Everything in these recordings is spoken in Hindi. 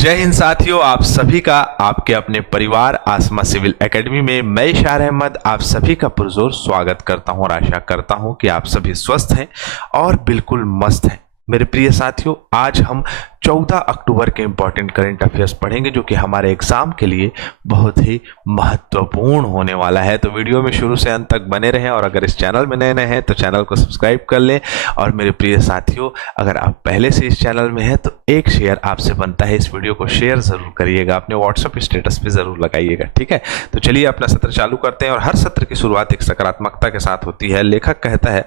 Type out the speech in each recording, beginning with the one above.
जय हिंद साथियों, आप सभी का आपके अपने परिवार आसमा सिविल एकेडमी में मैं इशार अहमद आप सभी का पुरजोर स्वागत करता हूं और आशा करता हूं कि आप सभी स्वस्थ हैं और बिल्कुल मस्त हैं। मेरे प्रिय साथियों, आज हम 14 अक्टूबर के इंपॉर्टेंट करंट अफेयर्स पढ़ेंगे जो कि हमारे एग्जाम के लिए बहुत ही महत्वपूर्ण होने वाला है। तो वीडियो में शुरू से अंत तक बने रहें और अगर इस चैनल में नए हैं तो चैनल को सब्सक्राइब कर लें। और मेरे प्रिय साथियों, अगर आप पहले से इस चैनल में हैं तो एक शेयर आपसे बनता है, इस वीडियो को शेयर जरूर करिएगा, अपने व्हाट्सएप स्टेटस पे जरूर लगाइएगा। ठीक है, तो चलिए अपना सत्र चालू करते हैं। और हर सत्र की शुरुआत एक सकारात्मकता के साथ होती है। लेखक कहता है,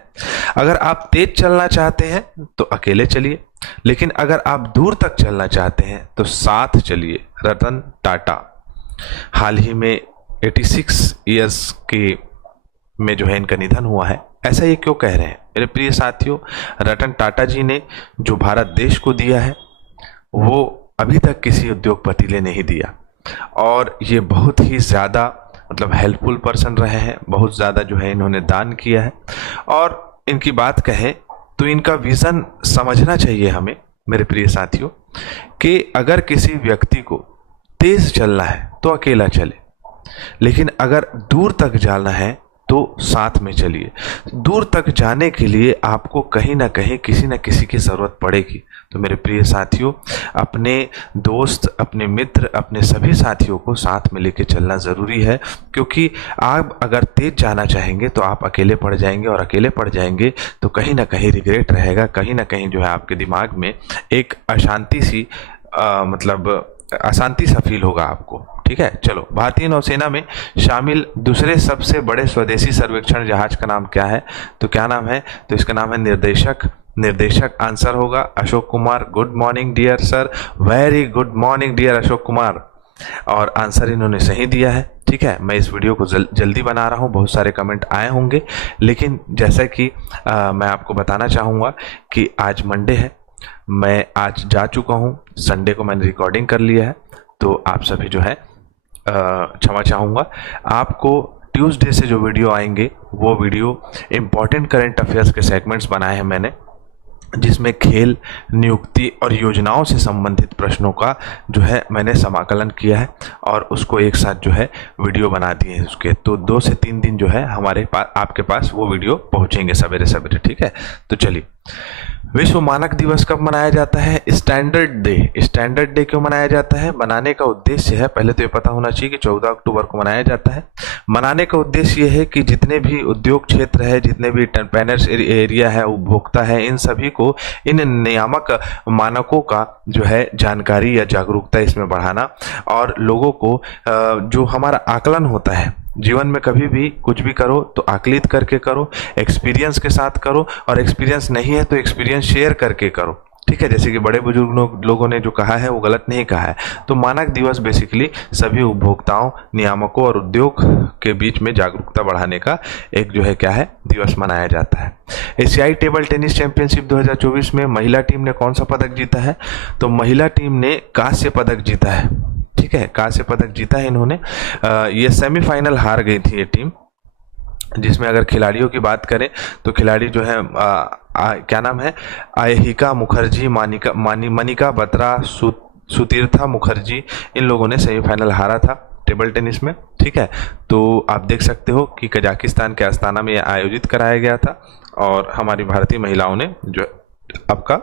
अगर आप तेज चलना चाहते हैं तो अकेले चलिए, लेकिन अगर आप दूर तक चलना चाहते हैं तो साथ चलिए। रतन टाटा। हाल ही में 86 इयर्स के में जो है इनका निधन हुआ है। ऐसा ये क्यों कह रहे हैं मेरे प्रिय साथियों? रतन टाटा जी ने जो भारत देश को दिया है वो अभी तक किसी उद्योगपति ने नहीं दिया, और ये बहुत ही ज़्यादा मतलब हेल्पफुल पर्सन रहे हैं। बहुत ज़्यादा जो है इन्होंने दान किया है, और इनकी बात कहें तो इनका विज़न समझना चाहिए हमें मेरे प्रिय साथियों कि अगर किसी व्यक्ति को तेज चलना है तो अकेला चले, लेकिन अगर दूर तक जाना है तो साथ में चलिए। दूर तक जाने के लिए आपको कहीं ना कहीं किसी न किसी की ज़रूरत पड़ेगी। तो मेरे प्रिय साथियों, अपने दोस्त, अपने मित्र, अपने सभी साथियों को साथ में लेके चलना ज़रूरी है, क्योंकि आप अगर तेज जाना चाहेंगे तो आप अकेले पड़ जाएंगे, और अकेले पड़ जाएंगे तो कहीं ना कहीं रिग्रेट रहेगा, कहीं ना कहीं जो है आपके दिमाग में एक अशांति सी अशांति सा फील होगा आपको। ठीक है, चलो। भारतीय नौसेना में शामिल दूसरे सबसे बड़े स्वदेशी सर्वेक्षण जहाज का नाम क्या है? तो क्या नाम है? तो इसका नाम है निर्देशक आंसर होगा Ashok Kumar. Good morning dear sir, very good morning dear Ashok Kumar. और आंसर इन्होंने सही दिया है। ठीक है, मैं इस वीडियो को जल्दी बना रहा हूँ, बहुत सारे कमेंट आए होंगे, लेकिन जैसा कि मैं आपको बताना चाहूँगा कि आज मंडे है, मैं आज जा चुका हूँ, संडे को मैंने रिकॉर्डिंग कर लिया है, तो आप सभी जो है क्षमा चाहूँगा। आपको ट्यूसडे से जो वीडियो आएंगे वो वीडियो इम्पॉर्टेंट करंट अफेयर्स के सेगमेंट्स बनाए हैं मैंने, जिसमें खेल, नियुक्ति और योजनाओं से संबंधित प्रश्नों का जो है मैंने समाकलन किया है और उसको एक साथ जो है वीडियो बना दिए हैं उसके। तो 2 से 3 दिन जो है हमारे पास, आपके पास वो वीडियो पहुंचेंगे सवेरे सवेरे। ठीक है, तो चलिए। विश्व मानक दिवस कब मनाया जाता है? स्टैंडर्ड डे क्यों मनाया जाता है? मनाने का उद्देश्य है, पहले तो ये पता होना चाहिए कि 14 अक्टूबर को मनाया जाता है। मनाने का उद्देश्य ये है कि जितने भी उद्योग क्षेत्र है, जितने भी पैनल्स एरिया है, उपभोक्ता है, इन सभी को इन नियामक मानकों का जो है जानकारी या जागरूकता इसमें बढ़ाना, और लोगों को जो हमारा आकलन होता है जीवन में, कभी भी कुछ भी करो तो आकलित करके करो, एक्सपीरियंस के साथ करो, और एक्सपीरियंस नहीं है तो एक्सपीरियंस शेयर करके करो। ठीक है, जैसे कि बड़े बुजुर्ग लोगों ने जो कहा है वो गलत नहीं कहा है। तो मानक दिवस बेसिकली सभी उपभोक्ताओं, नियामकों और उद्योग के बीच में जागरूकता बढ़ाने का एक जो है क्या है दिवस मनाया जाता है। एशियाई टेबल टेनिस चैंपियनशिप 2024 में महिला टीम ने कौन सा पदक जीता है? तो महिला टीम ने कांस्य पदक जीता है। ठीक है, कांस्य पदक जीता है इन्होंने। ये सेमीफाइनल हार गई थी ये टीम, जिसमें अगर खिलाड़ियों की बात करें तो खिलाड़ी जो है क्या नाम है, आयहिका मुखर्जी, मनिका बत्रा, सुतीर्था मुखर्जी, इन लोगों ने सेमीफाइनल हारा था टेबल टेनिस में। ठीक है, तो आप देख सकते हो कि कजाकिस्तान के अस्ताना में आयोजित कराया गया था, और हमारी भारतीय महिलाओं ने जो आपका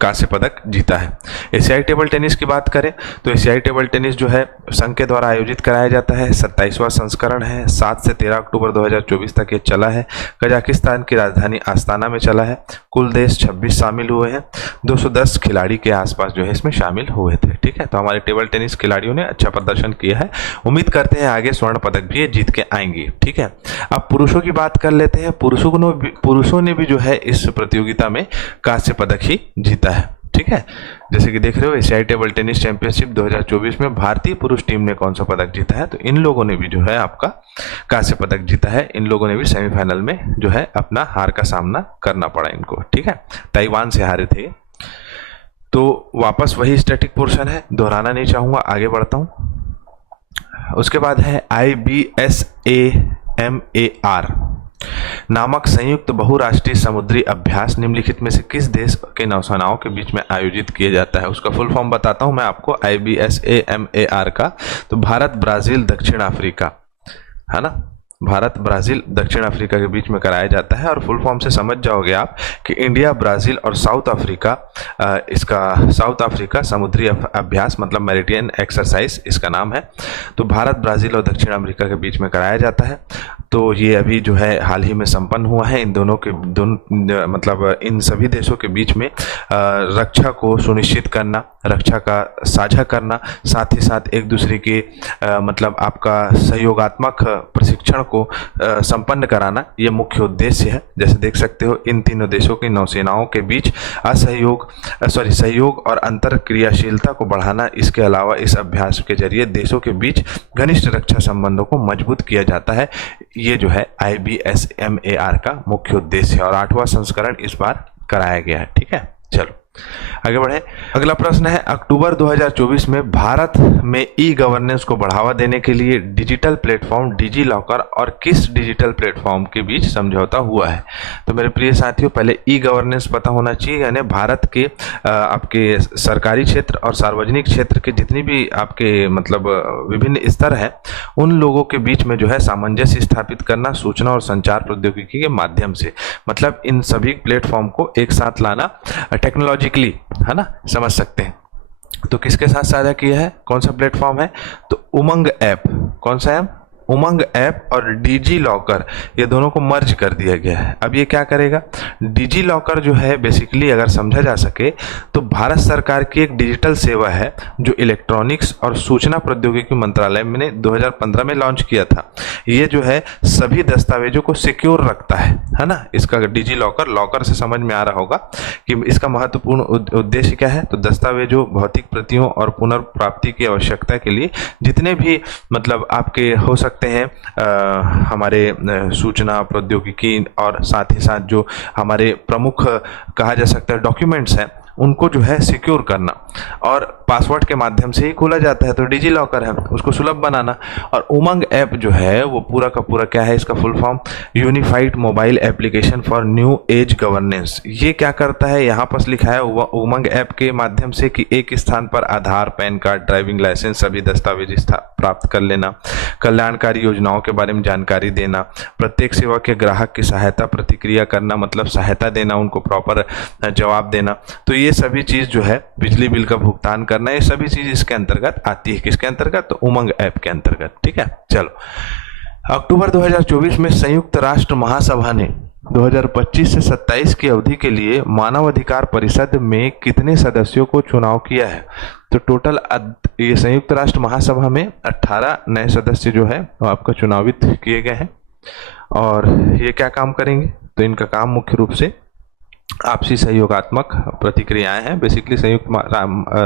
कांस्य पदक जीता है। एशियाई टेबल टेनिस की बात करें तो एशियाई टेबल टेनिस जो है संघ के द्वारा आयोजित कराया जाता है। 27वां संस्करण है। 7 से 13 अक्टूबर 2024 तक ये चला है। कजाकिस्तान की राजधानी आस्ताना में चला है। कुल देश 26 शामिल हुए हैं। 210 खिलाड़ी के आसपास जो है इसमें शामिल हुए थे। ठीक है, तो हमारे टेबल टेनिस खिलाड़ियों ने अच्छा प्रदर्शन किया है। उम्मीद करते हैं आगे स्वर्ण पदक भी ये जीत के आएंगे। ठीक है, अब पुरुषों की बात कर लेते हैं। पुरुषों ने भी जो है इस प्रतियोगिता में कांस्य पदक ही जीता है। ठीक है, जैसे कि देख रहे हो एशियाई टेबल टेनिस चैंपियनशिप 2024 में भारतीय पुरुष टीम ने कौन सा पदक जीता है? तो इन लोगों ने भी जो है आपका कांस्य पदक जीता है। इन लोगों ने भी सेमीफाइनल में जो है अपना हार का सामना करना पड़ा इनको। ठीक है, ताइवान से हारे थे। तो वापस वही स्टैटिक पोर्शन है, दोहराना नहीं चाहूंगा, आगे बढ़ता हूं। उसके बाद है IBSAMAR। नामक संयुक्त बहुराष्ट्रीय समुद्री अभ्यास निम्नलिखित में से किस देश के नौसेनाओं के बीच में आयोजित किया जाता है? उसका फुल फॉर्म बताता हूं मैं आपको, IBSAMAR का। तो भारत, ब्राजील, दक्षिण अफ्रीका, है ना, भारत, ब्राजील, दक्षिण अफ्रीका के बीच में कराया जाता है। और फुल फॉर्म से समझ जाओगे आप कि इंडिया, ब्राजील और साउथ अफ्रीका, इसका साउथ अफ्रीका समुद्री अभ्यास मतलब मैरिटाइम एक्सरसाइज इसका नाम है। तो भारत, ब्राजील और दक्षिण अफ्रीका के बीच में कराया जाता है। तो ये अभी जो है हाल ही में संपन्न हुआ है। इन दोनों मतलब इन सभी देशों के बीच में रक्षा को सुनिश्चित करना, रक्षा का साझा करना, साथ ही साथ एक दूसरे के मतलब आपका सहयोगात्मक प्रशिक्षण को संपन्न कराना, ये मुख्य उद्देश्य है। जैसे देख सकते हो इन तीनों देशों की नौसेनाओं के बीच सहयोग और अंतर क्रियाशीलता को बढ़ाना। इसके अलावा इस अभ्यास के जरिए देशों के बीच घनिष्ठ रक्षा संबंधों को मजबूत किया जाता है। ये जो है IBSAMAR का मुख्य उद्देश्य है और 8वां संस्करण इस बार कराया गया है। ठीक है, चलो आगे बढ़े। अगला प्रश्न है, अक्टूबर 2024 में भारत में ई गवर्नेंस को बढ़ावा देने के लिए डिजिटल प्लेटफॉर्म डिजी लॉकर और किस डिजिटल प्लेटफॉर्म के बीच समझौता हुआ है? तो मेरे प्रिय साथियों, पहले ई गवर्नेंस पता होना चाहिए, यानी भारत के आपके सरकारी क्षेत्र और सार्वजनिक क्षेत्र के जितनी भी आपके मतलब विभिन्न स्तर है, उन लोगों के बीच में जो है सामंजस्य स्थापित करना सूचना और संचार प्रौद्योगिकी के माध्यम से, मतलब इन सभी प्लेटफॉर्म को एक साथ लाना टेक्नोलॉजिकली, है ना, समझ सकते हैं। तो किसके साथ साझा किया है, कौन सा प्लेटफॉर्म है? तो उमंग ऐप, कौन सा है? उमंग ऐप और डिजी लॉकर, ये दोनों को मर्ज कर दिया गया है। अब ये क्या करेगा? डिजी लॉकर जो है बेसिकली अगर समझा जा सके तो भारत सरकार की एक डिजिटल सेवा है जो इलेक्ट्रॉनिक्स और सूचना प्रौद्योगिकी मंत्रालय ने 2015 में लॉन्च किया था। ये जो है सभी दस्तावेजों को सिक्योर रखता है ना। इसका डिजी लॉकर, लॉकर से समझ में आ रहा होगा कि इसका महत्वपूर्ण उद्देश्य क्या है। तो दस्तावेजों, भौतिक प्रतियों और पुनर्प्राप्ति की आवश्यकता के लिए जितने भी मतलब आपके हो सकते हैं हमारे सूचना प्रौद्योगिकी और साथ ही साथ जो हमारे प्रमुख कहा जा सकता है डॉक्यूमेंट्स हैं, उनको जो है सिक्योर करना, और पासवर्ड के माध्यम से ही खोला जाता है। तो डिजी लॉकर है, उसको सुलभ बनाना। और उमंग ऐप जो है वो पूरा का पूरा क्या है, इसका full form unified mobile application for new age governance. ये क्या करता है, यहाँ पर लिखा है उमंग ऐप के माध्यम से कि एक स्थान पर आधार, पैन कार्ड, ड्राइविंग लाइसेंस सभी दस्तावेज प्राप्त कर लेना, कल्याणकारी योजनाओं के बारे में जानकारी देना, प्रत्येक सेवा के ग्राहक की सहायता प्रतिक्रिया करना, मतलब सहायता देना, उनको प्रॉपर जवाब देना। तो ये सभी चीज जो है, बिजली बिल का भुगतान करना, ये सभी चीज इसके अंतर्गत आती है। किसके अंतर्गत? तो उमंग ऐप के अंतर्गत। ठीक है, चलो। अक्टूबर 2024 में संयुक्त राष्ट्र महासभा ने 2025 से 27 की अवधि के लिए मानव अधिकार परिषद में कितने सदस्यों को चुनाव किया है? तो टोटल ये संयुक्त राष्ट्र महासभा में 18 नए सदस्य जो है वो आपका चुनावित किए गए हैं। और ये क्या काम करेंगे? तो इनका काम मुख्य रूप से आपसी सहयोगात्मक प्रतिक्रियाएं हैं। बेसिकली संयुक्त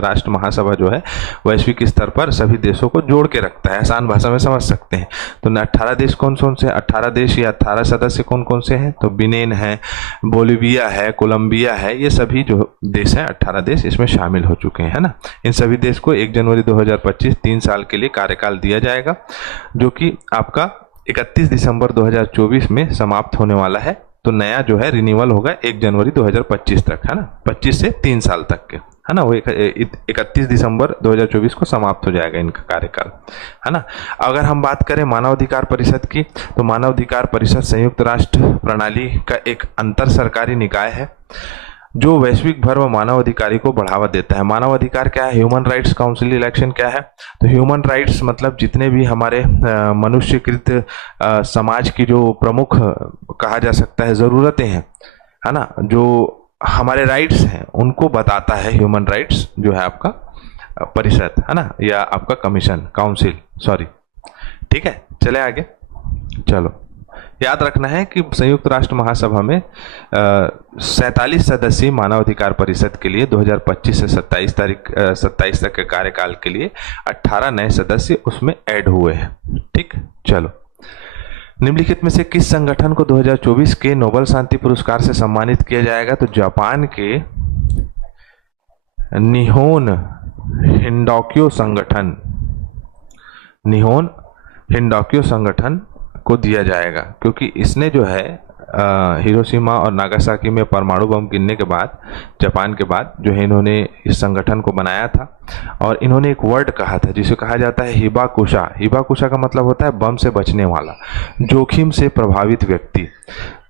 राष्ट्र महासभा जो है वैश्विक स्तर पर सभी देशों को जोड़ के रखता है, आसान भाषा में समझ सकते हैं। तो 18 देश कौन कौन से? 18 देश या 18 सदस्य कौन कौन से हैं? तो बिनेन है, बोलिविया है, कोलंबिया है, ये सभी जो देश हैं 18 देश इसमें शामिल हो चुके हैं, है ना। इन सभी देश को 1 जनवरी 2025 3 साल के लिए कार्यकाल दिया जाएगा, जो कि आपका 31 दिसंबर 2024 में समाप्त होने वाला है। तो नया जो है रिन्यूअल होगा 1 जनवरी 2025 तक, है ना, 25 से 3 साल तक के, है ना। वो 31 दिसंबर 2024 को समाप्त हो जाएगा इनका कार्यकाल, है ना। अगर हम बात करें मानवाधिकार परिषद की, तो मानवाधिकार परिषद संयुक्त राष्ट्र प्रणाली का एक अंतर सरकारी निकाय है जो वैश्विक भर में मानवाधिकारी को बढ़ावा देता है। मानवाधिकार क्या है? ह्यूमन राइट्स काउंसिल इलेक्शन क्या है? तो ह्यूमन राइट्स मतलब जितने भी हमारे मनुष्यकृत समाज की जो प्रमुख कहा जा सकता है ज़रूरतें हैं, है ना, जो हमारे राइट्स हैं उनको बताता है ह्यूमन राइट्स जो है आपका परिषद, है ना, या आपका कमीशन, काउंसिल, सॉरी। ठीक है, चले आगे। चलो, याद रखना है कि संयुक्त राष्ट्र महासभा में 47 सदस्यीय मानवाधिकार परिषद के लिए 2025 से 27 तक के कार्यकाल के लिए 18 नए सदस्य उसमें ऐड हुए हैं। ठीक, चलो। निम्नलिखित में से किस संगठन को 2024 के नोबेल शांति पुरस्कार से सम्मानित किया जाएगा? तो जापान के निहोन हिंडाक्यो संगठन को दिया जाएगा, क्योंकि इसने जो है हिरोशिमा और नागासाकी में परमाणु बम गिरने के बाद, जापान के बाद जो है इन्होंने इस संगठन को बनाया था। और इन्होंने एक वर्ड कहा था जिसे कहा जाता है हिबाकुशा। हिबाकुशा का मतलब होता है बम से बचने वाला, जोखिम से प्रभावित व्यक्ति।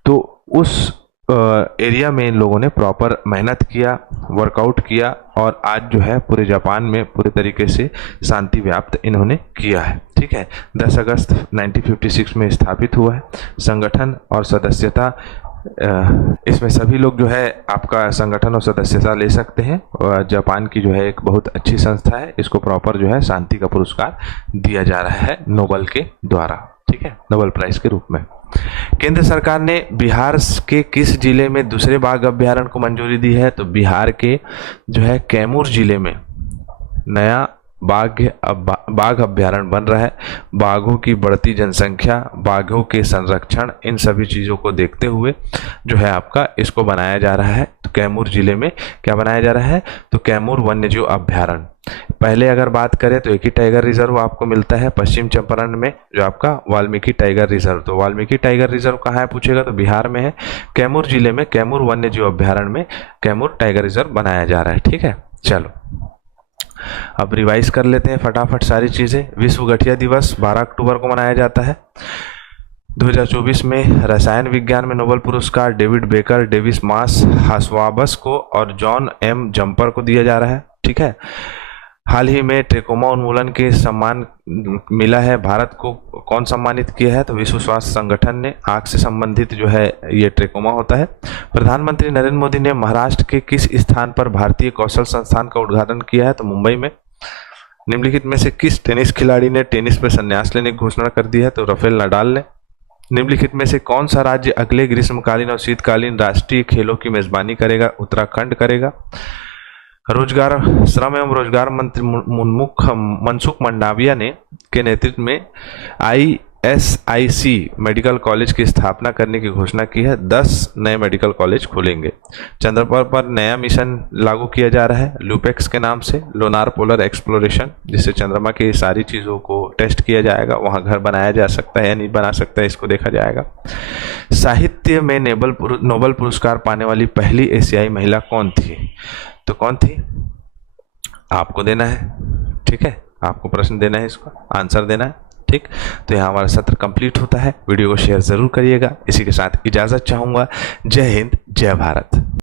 तो उस एरिया में इन लोगों ने प्रॉपर मेहनत किया, वर्कआउट किया, और आज जो है पूरे जापान में पूरे तरीके से शांति व्याप्त इन्होंने किया है। ठीक है, 10 अगस्त 1956 में स्थापित हुआ है संगठन, और सदस्यता इसमें सभी लोग जो है आपका संगठन और सदस्यता ले सकते हैं। और जापान की जो है एक बहुत अच्छी संस्था है, इसको प्रॉपर जो है शांति का पुरस्कार दिया जा रहा है नोबेल के द्वारा। ठीक है, नोबेल प्राइज के रूप में। केंद्र सरकार ने बिहार के किस जिले में दूसरे बाघ अभ्यारण्य को मंजूरी दी है? तो बिहार के जो है कैमूर जिले में नया बाघ अभ्यारण्य बन रहा है। बाघों की बढ़ती जनसंख्या, बाघों के संरक्षण, इन सभी चीज़ों को देखते हुए जो है आपका इसको बनाया जा रहा है। तो कैमूर जिले में क्या बनाया जा रहा है? तो कैमूर वन्यजीव अभ्यारण्य। पहले अगर बात करें तो एक ही टाइगर रिजर्व आपको मिलता है पश्चिम चंपारण में, जो आपका वाल्मीकि टाइगर रिजर्व। तो वाल्मीकि टाइगर रिजर्व कहाँ है पूछेगा तो बिहार में है, कैमूर जिले में कैमूर वन्यजीव अभ्यारण्य में कैमूर टाइगर रिजर्व बनाया जा रहा है। ठीक है, चलो अब रिवाइज कर लेते हैं फटाफट सारी चीजें। विश्व गठिया दिवस 12 अक्टूबर को मनाया जाता है। 2024 में रसायन विज्ञान में नोबेल पुरस्कार डेविड बेकर, डेविस मास हास्वाबस को और जॉन एम जम्पर को दिया जा रहा है। ठीक है, हाल ही में ट्रेकोमा उन्मूलन के सम्मान मिला है। भारत को कौन सम्मानित किया है? तो विश्व स्वास्थ्य संगठन ने। आंख से संबंधित जो है ये ट्रेकोमा होता है। प्रधानमंत्री नरेंद्र मोदी ने महाराष्ट्र के किस स्थान पर भारतीय कौशल संस्थान का उद्घाटन किया है? तो मुंबई में। निम्नलिखित में से किस टेनिस खिलाड़ी ने टेनिस में संन्यास लेने की घोषणा कर दी है? तो राफेल नडाल ने। निम्नलिखित में से कौन सा राज्य अगले ग्रीष्मकालीन और शीतकालीन राष्ट्रीय खेलों की मेजबानी करेगा? उत्तराखंड करेगा। रोजगार, श्रम एवं रोजगार मंत्री मनसुख मंडाविया ने के नेतृत्व में ISIC मेडिकल कॉलेज की स्थापना करने की घोषणा की है। 10 नए मेडिकल कॉलेज खुलेंगे। चंद्रमा पर नया मिशन लागू किया जा रहा है लूपेक्स के नाम से, लोनार पोलर एक्सप्लोरेशन, जिससे चंद्रमा की सारी चीज़ों को टेस्ट किया जाएगा। वहाँ घर बनाया जा सकता है या नहीं बना सकता है, इसको देखा जाएगा। साहित्य में नोबेल पुरस्कार पाने वाली पहली एशियाई महिला कौन थी? तो कौन थी? आपको देना है। ठीक है, आपको प्रश्न देना है, इसको आंसर देना है। ठीक, तो यहाँ हमारा सत्र कंप्लीट होता है। वीडियो को शेयर जरूर करिएगा। इसी के साथ इजाजत चाहूंगा। जय हिंद, जय भारत।